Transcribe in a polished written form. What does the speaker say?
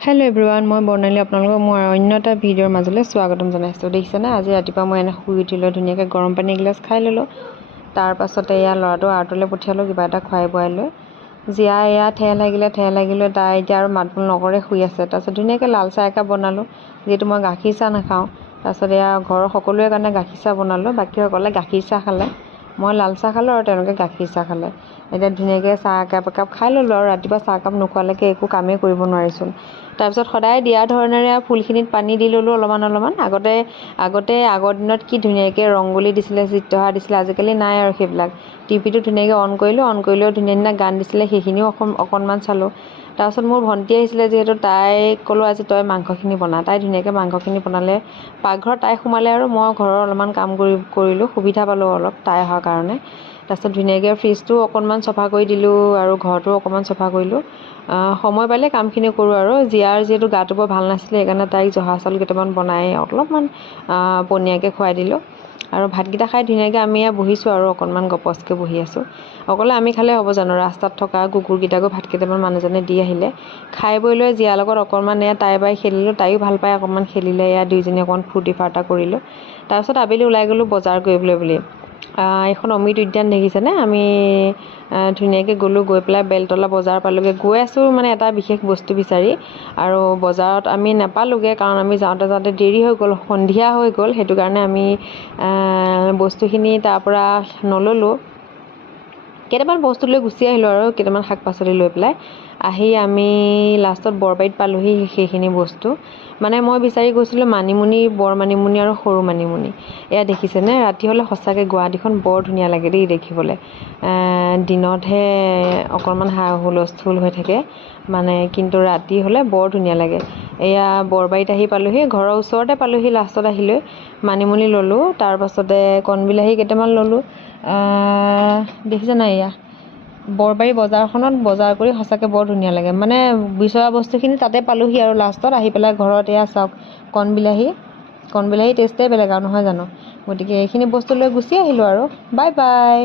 Hello everyone मैं बर्णाली आपलोक मैं अन्य एटा भिडिओर मजले स्वागतम जानाइछो। देखिछाने आज रातिपुवा मैं एने शुई उठिलो धुनियाके गरम पानी एगिलास खाई ललो। तार पाछते या लराटो आर्टले पठियालो किबा एटा खुवाई बुवाई লৈ जिया या ठेह लागिले ताई एतिया आरो मात बोल नकरे शुई आछे। तारपाছত धुनियाके लाल चाह एकाप बनालो जेहेतु मैं गाखीर चाह नाखाओ। तारपाছত या घৰৰ সকলোৰে কাৰণে गाखीर चाह बनालो बाकी সকলে गाखीर चाह खाले मैं लाल चाह खालो और तेनोके गाखीर चाह खाले। एतिया धुनियाके चाह एकाप खाई ललो और रातिपुवा चाह एकाप नखोवालेके एकো कामेই কৰিব নোৱাৰিছোন। তাৰপিছত সদায় দিয়া ধৰণেৰে ফুলখিনিত পানী দি ললো অলপমান আগতে আগৰ দিনত কি ধুনিয়াকে ৰংগোলী দিছিলে চিত্ৰহাৰ দিছিলে আজিকালি নাই আৰু সেইবিলাক। টিভিটো ধুনিয়াকে অন কৰিলো ধুনিয়া গান দিছিলে সেইখিনিও অকণমান চালো। তাৰপিছত মোৰ ভণ্টি আহিছিলে যেহেতু তাইক ক'লো আজি তই মাংসখিনি বনা। তাই ধুনিয়াকে মাংসখিনি বনালে পাকঘৰত তাই সোমালে আৰু মই ঘৰৰ অলপমান কাম কৰিলো সুবিধা পালো অলপ তাই অহাৰ কাৰণে। তাৰপিছত ধুনিয়াকে ফ্ৰিজটো অকণমান চফা কৰি দিলো আৰু ঘৰটো অকণমান চফা কৰিলো। সময় পালে কামখিনি কৰোঁ আৰু জিয়াৰ যেহেতু গাটো বৰ ভাল নাছিলে সেইকাৰণে তাইক জহা চাউল কেইটামান বনাই অলপমান পনীয়াকৈ খুৱাই দিলোঁ আৰু ভাতকেইটা খাই ধুনীয়াকৈ আমি বহিছোঁ আৰু অকণমান গপচকৈ বহি আছোঁ। অকলে আমি খালে হ'ব জানো, ৰাস্তাত থকা কুকুৰকেইটাকো ভাত কেইটামান মানুহজনে দি আহিলে খাই বৈ লৈ জিয়াৰ লগত অকণমান তাই বাই খেলিলোঁ। তাইও ভাল পায় অকণমান খেলিলে দুইজনী অকণমান ফূৰ্তি ফাৰ্তা কৰিলোঁ। তাৰপিছত আবেলি ওলাই গ'লোঁ বজাৰ কৰিবলৈ বুলি। এখন অমৃত উদ্যান দেখিছেনে, আমি ধুনীয়াকৈ গ'লোঁ গৈ পেলাই বেলতলা বজাৰ পালোঁগৈ। গৈ আছোঁ মানে এটা বিশেষ বস্তু বিচাৰি আৰু বজাৰত আমি নাপালোঁগৈ কাৰণ আমি যাওঁতে দেৰি হৈ গ'ল, সন্ধিয়া হৈ গ'ল। সেইটো কাৰণে আমি বস্তুখিনি তাৰ পৰা নল'লোঁ। কেইটামান বস্তু লৈ গুচি আহিলোঁ আৰু কেইটামান শাক পাচলি লৈ পেলাই আহি আমি লাষ্টত বৰবাৰীত পালোঁহি সেইখিনি বস্তু। মানে মই বিচাৰি গৈছিলোঁ মানিমুনি, বৰ মানিমুনি আৰু সৰু মানিমুনি। এয়া দেখিছেনে, ৰাতি হ'লে সঁচাকৈ গুৱাহাটীখন বৰ ধুনীয়া লাগে দেই দেখিবলৈ। দিনতহে অকণমান হুলস্থুল হৈ থাকে মানে, কিন্তু ৰাতি হ'লে বৰ ধুনীয়া লাগে। এয়া বৰবাৰীত আহি পালোঁহি, ঘৰৰ ওচৰতে পালোঁহি লাষ্টত আহি লৈ মানিমুনি ল'লোঁ। তাৰপাছতে কণবিলাহী কেইটামান ল'লোঁ। দেখিছে নাই, এয়া বৰবাৰী বজাৰখনত বজাৰ কৰি সঁচাকৈ বৰ ধুনীয়া লাগে। মানে বিচৰা বস্তুখিনি তাতে পালোঁহি আৰু লাষ্টত আহি পেলাই ঘৰত এয়া চাওক কণবিলাহী টেষ্টেই বেলেগ আৰু নহয় জানো। গতিকে এইখিনি বস্তু লৈ গুচি আহিলোঁ আৰু বাই বাই।